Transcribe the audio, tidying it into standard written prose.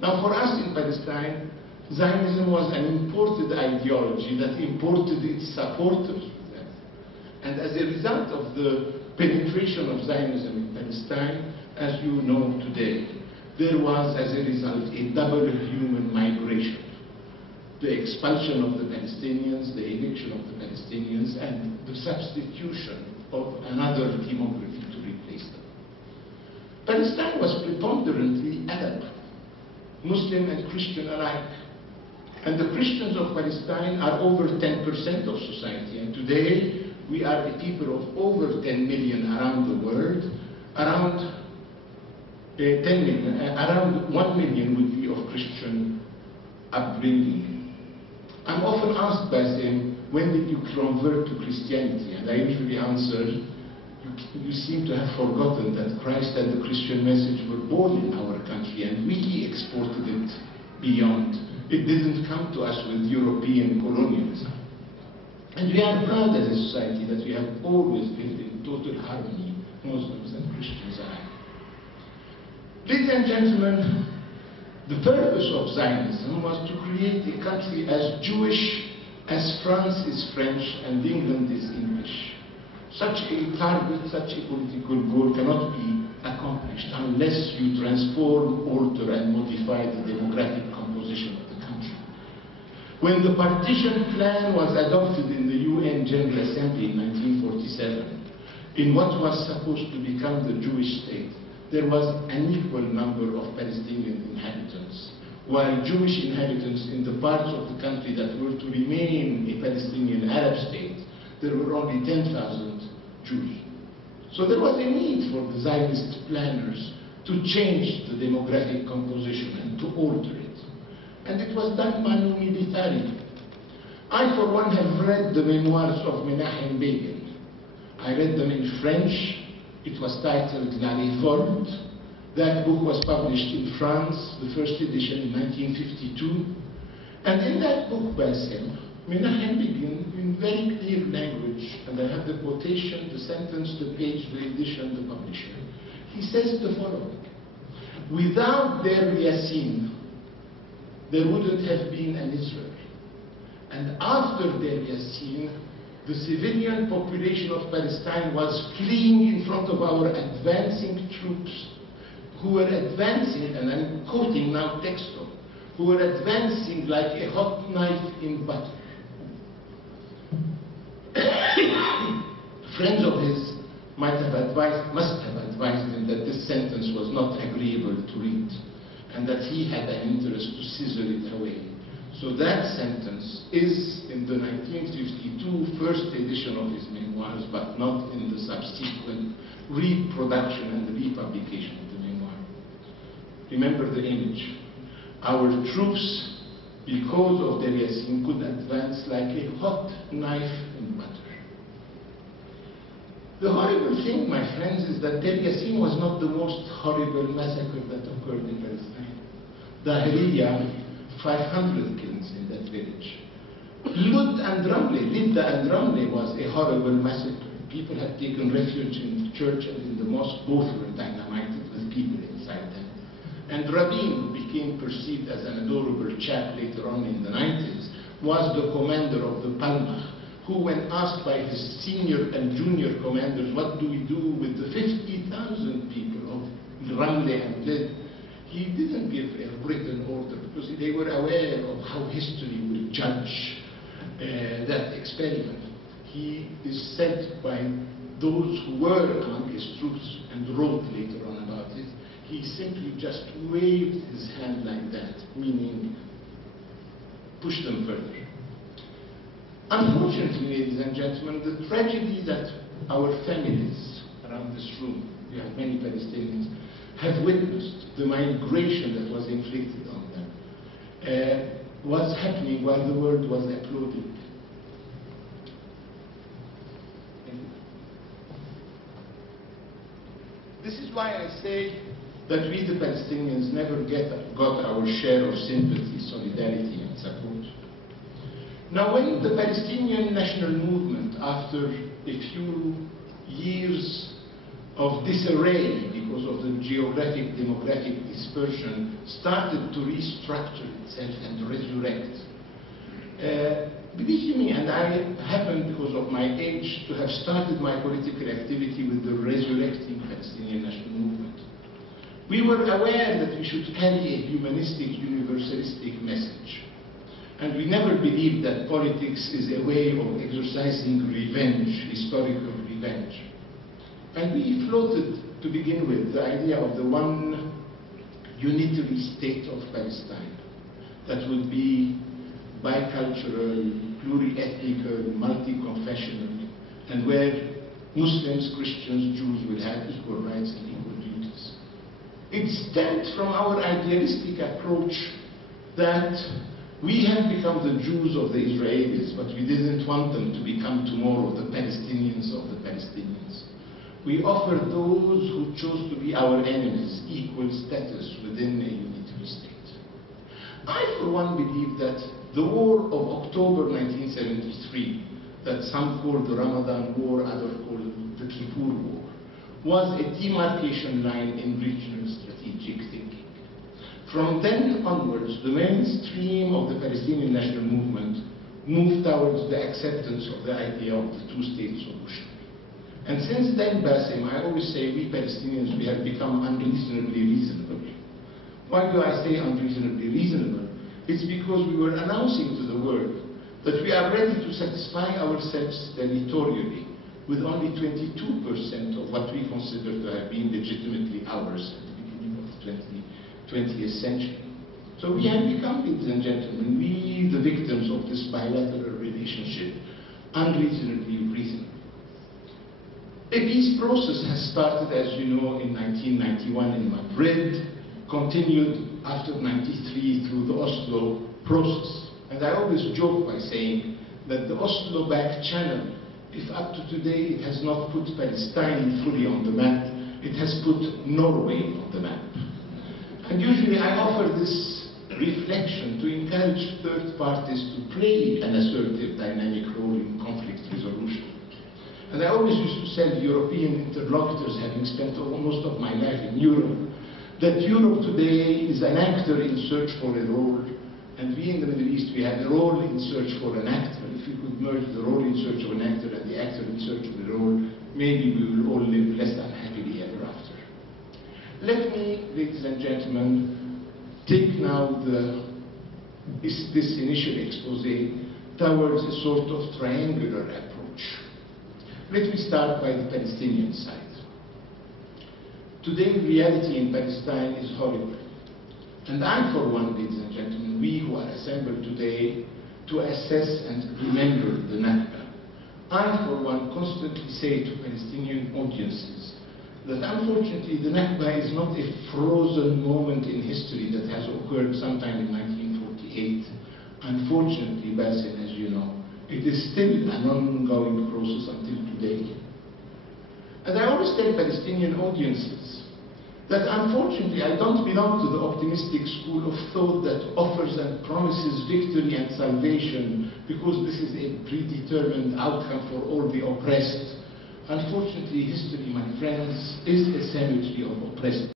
Now, for us in Palestine, Zionism was an imported ideology that imported its supporters with that. And as a result of the penetration of Zionism in Palestine, as you know today, there was, as a result, a double human migration. The expulsion of the Palestinians, the eviction of the Palestinians, and the substitution of another demography to replace them. Palestine was preponderantly Arab, Muslim and Christian alike. And the Christians of Palestine are over 10% of society. And today, we are a people of over 10 million around the world. Around 10 million, around 1 million would be of Christian upbringing. I'm often asked by them, when did you convert to Christianity? And I usually answer, you seem to have forgotten that Christ and the Christian message were born in our country, and we exported it beyond. It didn't come to us with European colonialism. And we are proud as a society that we have always lived in total harmony, Muslims and Christians alike. Ladies and gentlemen, the purpose of Zionism was to create a country as Jewish as France is French and England is English. Such a target, such a political goal cannot be accomplished unless you transform, alter, and modify the demographic composition of the country. When the partition plan was adopted in the UN General Assembly in 1947, in what was supposed to become the Jewish state, there was an equal number of Palestinian inhabitants, while Jewish inhabitants in the parts of the country that were to remain a Palestinian Arab state, there were only 10,000 Jews. So there was a need for the Zionist planners to change the demographic composition and to alter it. And it was done manu militari. I, for one, have read the memoirs of Menachem Begin. I read them in French. It was titled La Révolte. That book was published in France, the first edition in 1952. And in that book, Bassem, Menachem Begin, in very clear language, and I have the quotation, the sentence, the page, the edition, the publisher. He says the following: without Deir Yassin, there wouldn't have been an Israel. And after Deir Yassin, the civilian population of Palestine was fleeing in front of our advancing troops, who were advancing, and I'm quoting now textual, who were advancing like a hot knife in butter. Friends of his must have advised him that this sentence was not agreeable to read, and that he had an interest to scissor it away. So that sentence is in the 1952 first edition of his memoirs, but not in the subsequent reproduction and republication of the memoir. Remember the image. Our troops, because of Deir Yassin, could advance like a hot knife in butter. The horrible thing, my friends, is that Deir Yassin was not the most horrible massacre that occurred in Palestine. Dahriya, 500 killings in that village. Lidda and Ramle was a horrible massacre. People had taken refuge in the church and in the mosque. Both were dynamited with people inside them. And Rabin, who became perceived as an adorable chap later on in the 90s, was the commander of the Palmach, who, when asked by his senior and junior commanders, what do we do with the 50,000 people of Ramle and Lid, he didn't give a written order, because they were aware of how history will judge that experiment. He is said by those who were among his troops and wrote later on about it, he simply just waved his hand like that, meaning push them further. Unfortunately, ladies and gentlemen, the tragedy that our families around this room, we have many Palestinians, have witnessed, the migration that was inflicted on them, was happening while the world was applauding. This is why I say that we, the Palestinians, never got our share of sympathy, solidarity, and support. Now, when the Palestinian national movement, after a few years of disarray, because of the geographic demographic dispersion, started to restructure itself and resurrect. Believe me, and I happen, because of my age, to have started my political activity with the resurrecting Palestinian national movement. We were aware that we should carry a humanistic, universalistic message. And we never believed that politics is a way of exercising revenge, historical revenge. And we floated, to begin with, the idea of the one unitary state of Palestine that would be bicultural, pluriethnical, multi-confessional, and where Muslims, Christians, Jews will have equal rights and equal duties. It stemmed from our idealistic approach that we have become the Jews of the Israelis, but we didn't want them to become tomorrow the Palestinians of the Palestinians. We offered those who chose to be our enemies equal status within a unitary state. I, for one, believe that the war of October 1973, that some call the Ramadan War, others call the Kippur War, was a demarcation line in regional strategic thinking. From then onwards, the mainstream of the Palestinian national movement moved towards the acceptance of the idea of the two-state solution. And since then, Bassem, I always say we Palestinians, we have become unreasonably reasonable. Why do I say unreasonably reasonable? It's because we were announcing to the world that we are ready to satisfy ourselves territorially with only 22% of what we consider to have been legitimately ours at the beginning of the 20th century. So we have become, ladies and gentlemen, we, the victims of this bilateral relationship, unreasonably reasonable. A peace process has started, as you know, in 1991 in Madrid, continued after 93 through the Oslo process. And I always joke by saying that the Oslo back channel, if up to today it has not put Palestine fully on the map, it has put Norway on the map. And usually I offer this reflection to encourage third parties to play an assertive, dynamic role in conflict resolution. And I always used to tell European interlocutors, having spent most of my life in Europe, that Europe today is an actor in search for a role, and we in the Middle East, we have a role in search for an actor. If we could merge the role in search of an actor and the actor in search of a role, maybe we will all live less unhappily ever after. Let me, ladies and gentlemen, take now this initial expose towards a sort of triangular approach. Let me start by the Palestinian side. Today, reality in Palestine is horrible. And I, for one, ladies and gentlemen, we who are assembled today to assess and remember the Nakba, I, for one, constantly say to Palestinian audiences that unfortunately the Nakba is not a frozen moment in history that has occurred sometime in 1948. Unfortunately, Bassem, as you know, it is still an ongoing process until today. And I always tell Palestinian audiences that unfortunately I don't belong to the optimistic school of thought that offers and promises victory and salvation because this is a predetermined outcome for all the oppressed. Unfortunately, history, my friends, is a cemetery of oppressed